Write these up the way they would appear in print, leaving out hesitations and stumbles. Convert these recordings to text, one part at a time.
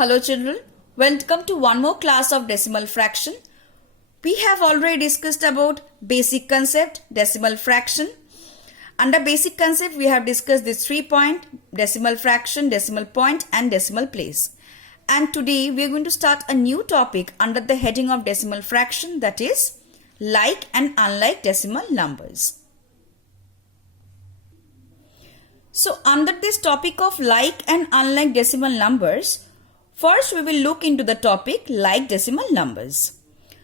Hello children, welcome to one more class of decimal fraction. We have already discussed about basic concept, decimal fraction. Under basic concept, we have discussed this 3-point, decimal fraction, decimal point and decimal place. And today we are going to start a new topic under the heading of decimal fraction, that is like and unlike decimal numbers. So under this topic of like and unlike decimal numbers, first we will look into the topic like decimal numbers.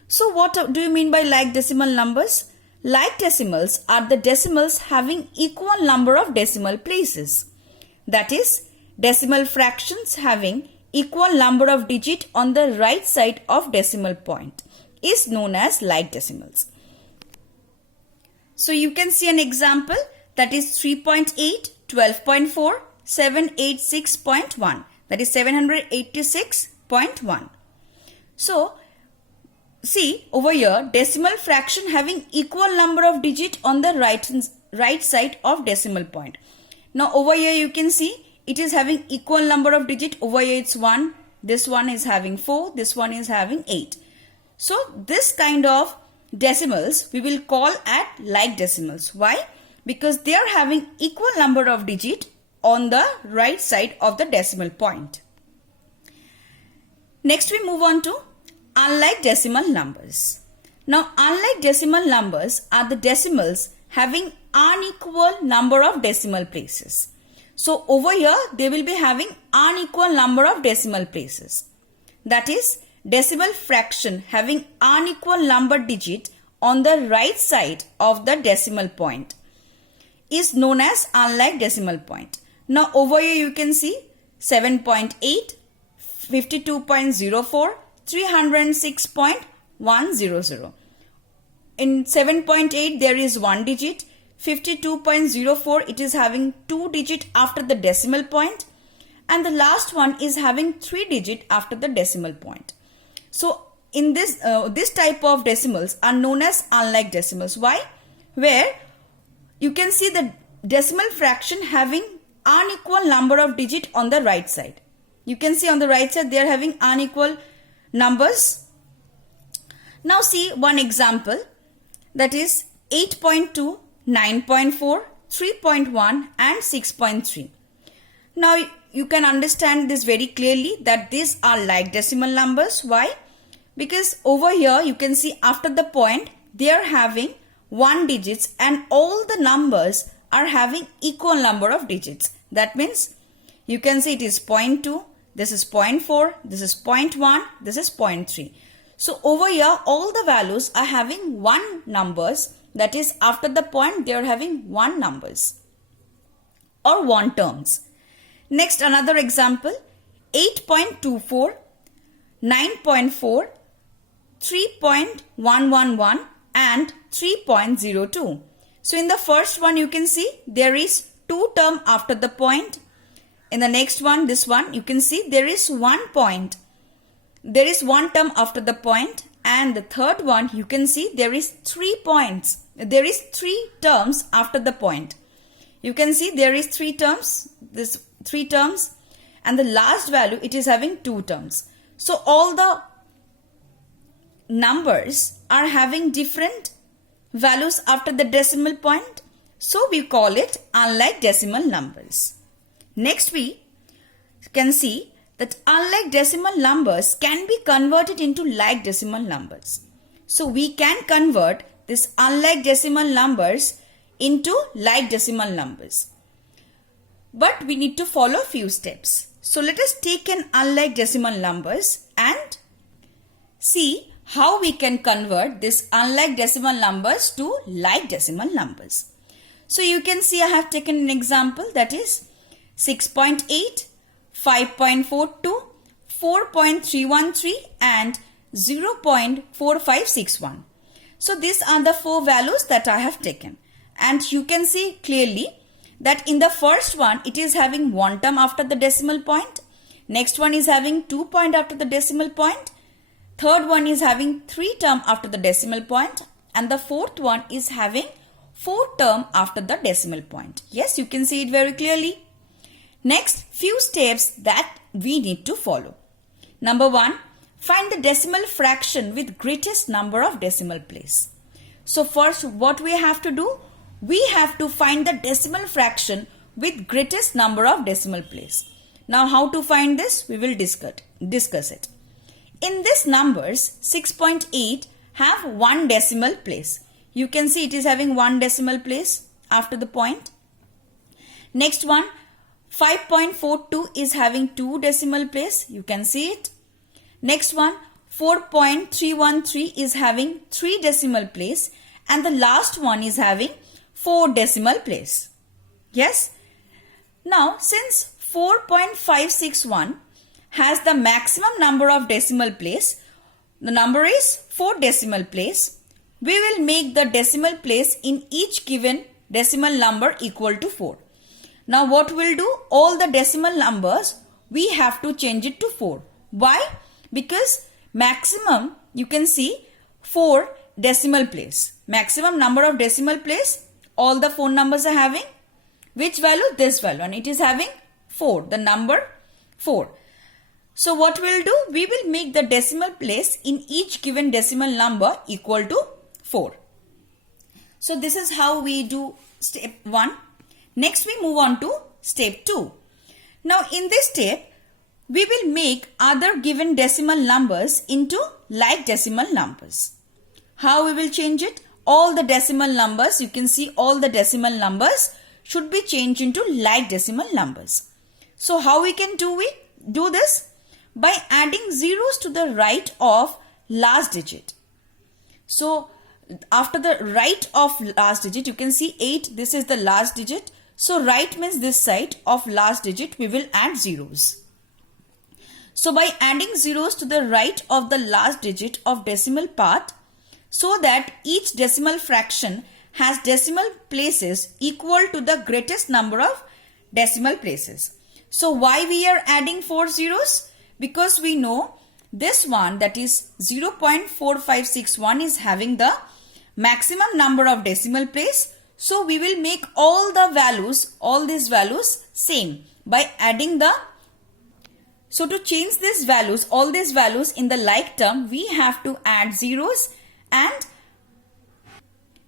So what do you mean by like decimal numbers? Like decimals are the decimals having equal number of decimal places. That is, decimal fractions having equal number of digits on the right side of decimal point is known as like decimals. So you can see an example, that is 3.8, 12.4, 786.1. That is 786.1. So, see over here, decimal fraction having equal number of digits on the right side of decimal point. Now over here you can see it is having equal number of digits. Over here it's 1, this one is having 4, this one is having 8. So this kind of decimals we will call at like decimals. Why? Because they are having equal number of digits on the right side of the decimal point. Next we move on to unlike decimal numbers. Now unlike decimal numbers are the decimals having unequal number of decimal places. So over here they will be having unequal number of decimal places. That is, decimal fraction having unequal number digit on the right side of the decimal point is known as unlike decimal point. Now over here you can see 7.8, 52.04, 306.100. In 7.8 there is 1 digit, 52.04 it is having 2 digit after the decimal point, and the last one is having 3 digit after the decimal point. So in this type of decimals are known as unlike decimals. Why? Where you can see the decimal fraction having unequal number of digit on the right side. You can see on the right side they are having unequal numbers. Now see one example, that is 8.2, 9.4, 3.1 and 6.3. Now you can understand this very clearly that these are like decimal numbers. Why? Because over here you can see after the point they are having 1 digits and all the numbers are having equal number of digits. That means you can see it is 0.2, this is 0.4, this is 0.1, this is 0.3. So over here all the values are having 1 numbers, that is after the point they are having 1 numbers or 1 terms. Next another example, 8.24, 9.4, 3.111 and 3.02. So in the first one you can see there is 2 term after the point. In the next one, this one, you can see there is 1 point. There is 1 term after the point, and the third one you can see there is 3 points. There is 3 terms after the point. You can see there is 3 terms, this 3 terms, and the last value it is having 2 terms. So all the numbers are having different values after the decimal point. So we call it unlike decimal numbers. Next we can see that unlike decimal numbers can be converted into like decimal numbers. So we can convert this unlike decimal numbers into like decimal numbers. But we need to follow few steps. So let us take an unlike decimal numbers and see how we can convert this unlike decimal numbers to like decimal numbers. So you can see I have taken an example, that is 6.8, 5.42, 4.313 and 0.4561. So these are the 4 values that I have taken. And you can see clearly that in the first one it is having 1 term after the decimal point. Next one is having 2 point after the decimal point. Third one is having 3 term after the decimal point. And the fourth one is having 4 term after the decimal point. Yes, you can see it very clearly. Next, few steps that we need to follow. Number 1, find the decimal fraction with greatest number of decimal place. So first what we have to do? We have to find the decimal fraction with greatest number of decimal place. Now how to find this? We will discuss it. In this numbers, 6.8 have one decimal place. You can see it is having one decimal place after the point. Next one, 5.42 is having two decimal place. You can see it. Next one, 4.313 is having three decimal place, and the last one is having four decimal place. Yes. Now since 4.561 has the maximum number of decimal place, the number is 4 decimal place, we will make the decimal place in each given decimal number equal to 4. Now what we'll do? All the decimal numbers, we have to change it to 4. Why? Because maximum, you can see 4 decimal place. Maximum number of decimal place, all the 4 numbers are having which value? This value, and it is having 4, the number 4. So what we'll do? We will make the decimal place in each given decimal number equal to 4. So this is how we do step 1. Next we move on to step 2. Now in this step, we will make other given decimal numbers into like decimal numbers. How we will change it? All the decimal numbers, you can see all the decimal numbers should be changed into like decimal numbers. So how we can do this? By adding zeros to the right of last digit. So after the right of last digit, you can see 8, this is the last digit. So right means this side of last digit, we will add zeros. So by adding zeros to the right of the last digit of decimal part, so that each decimal fraction has decimal places equal to the greatest number of decimal places. So why we are adding 4 zeros? Because we know this one, that is 0.4561, is having the maximum number of decimal place. So we will make all the values, all these values same by adding the. So to change these values, all these values in the like term, we have to add zeros and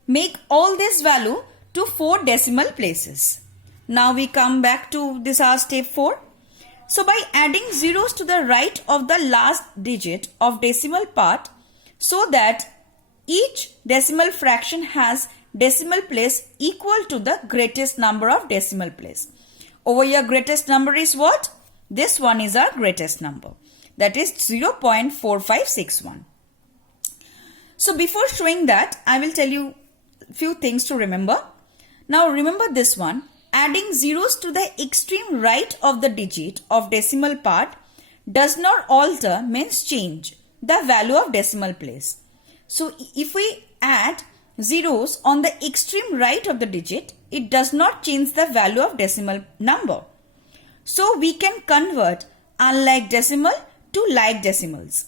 make all this value to 4 decimal places. Now we come back to this our step 4. So by adding zeros to the right of the last digit of decimal part, so that each decimal fraction has decimal place equal to the greatest number of decimal place. Over here greatest number is what? This one is our greatest number, that is 0.4561. So before showing that, I will tell you few things to remember. Now remember this one. Adding zeros to the extreme right of the digit of decimal part does not alter, means change the value of decimal place. So if we add zeros on the extreme right of the digit, it does not change the value of decimal number. So we can convert unlike decimal to like decimals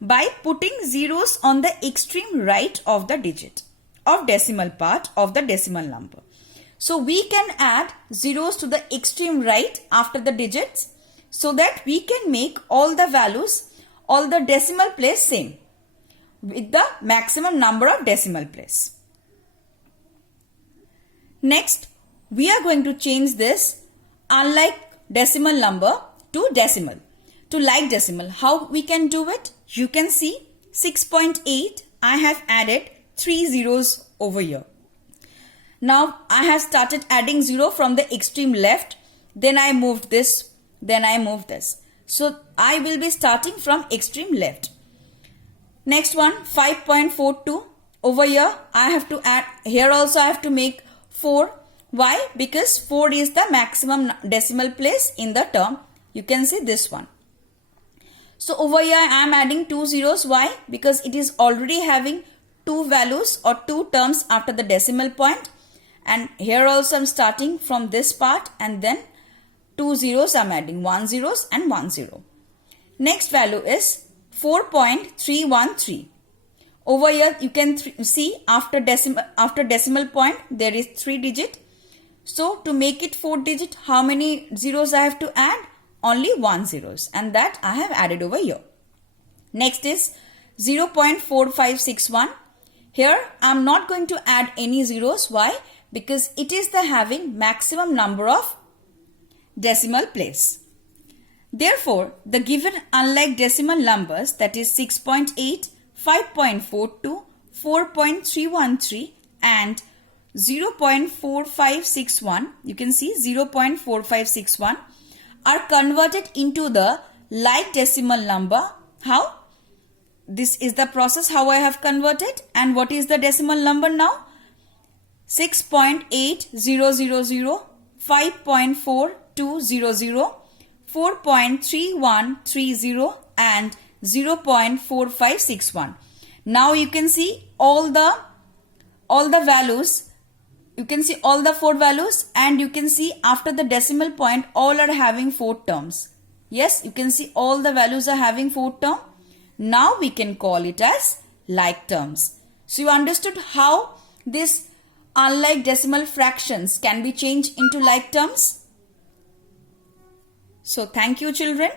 by putting zeros on the extreme right of the digit of decimal part of the decimal number. So we can add zeros to the extreme right after the digits, so that we can make all the values, all the decimal place same with the maximum number of decimal place. Next, we are going to change this unlike decimal number to decimal, to like decimal. How we can do it? You can see 6.8, I have added 3 zeros over here. Now I have started adding 0 from the extreme left, then I moved this, then I moved this. So I will be starting from extreme left. Next one, 5.42. Over here I have to add, here also I have to make 4. Why? Because 4 is the maximum decimal place in the term. You can see this one. So over here I am adding 2 zeros. Why? Because it is already having 2 values or 2 terms after the decimal point. And here also I am starting from this part, and then 2 zeros I am adding, 1 zeros and 1 zero. Next value is 4.313. Over here you can see after decimal point there is 3 digit. So to make it 4 digit, how many zeros I have to add? only 1 zeros, and that I have added over here. Next is 0.4561. Here I am not going to add any zeros. Why? Because it is the having maximum number of decimal place. Therefore, the given unlike decimal numbers, that is 6.8, 5.42, 4.313 and 0.4561, you can see 0.4561 are converted into the like decimal number. How? This is the process how I have converted. And what is the decimal number now? 6.8000, 5.4200, 4.3130 and 0.4561. Now you can see all the values. You can see all the 4 values, and you can see after the decimal point all are having 4 terms. Yes, you can see all the values are having 4 terms. Now we can call it as like terms. So you understood how this unlike decimal fractions can be changed into like terms. So thank you children.